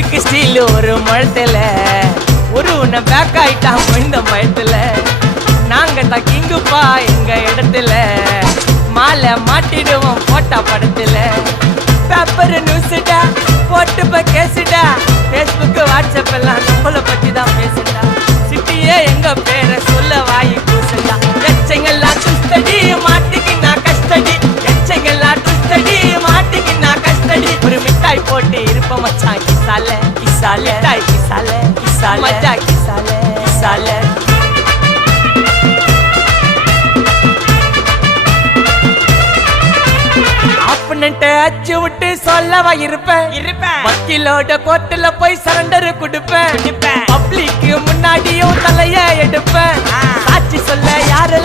இருக்கு ஸ்டீல் ஒரு மழத்துல ஒரு உன்னை பேக் ஆயிட்டான் இந்த மயத்துல நாங்க தான் கிங்குப்பா எங்க இடத்துல மாலை மாட்டிடுவோம் போட்டா படத்துல பேப்பர் நியூஸ்டா போட்டு கேசுடா பேஸ்புக் வாட்ஸ்அப் எல்லாம் நம்மளை பத்தி தான் பேசுடா சிட்டியே எங்க பேரை சொல்ல வாய் கூசுடா எச்சங்கெல்லாம் துஸ்தடி மாட்டிக்கின்னா கஸ்டடி எச்சங்கெல்லாம் துஸ்தடி மாட்டிக்கின்னா கஸ்டடி ஒரு மிட்டாய் போட்டு இருப்ப மச்சான் கிசால கிசால மிட்டாய் கிசால கிசால மச்சா கிசால கிசால அச்சு விட்டு சொல்லவா இருப்பேன் வக்கீலோட கோர்ட்டுல போய் சரண்டர் கொடுப்பேன் பப்ளிக்கு முன்னாடியும் தலைய எடுப்பேன் சாட்சி சொல்ல யாரு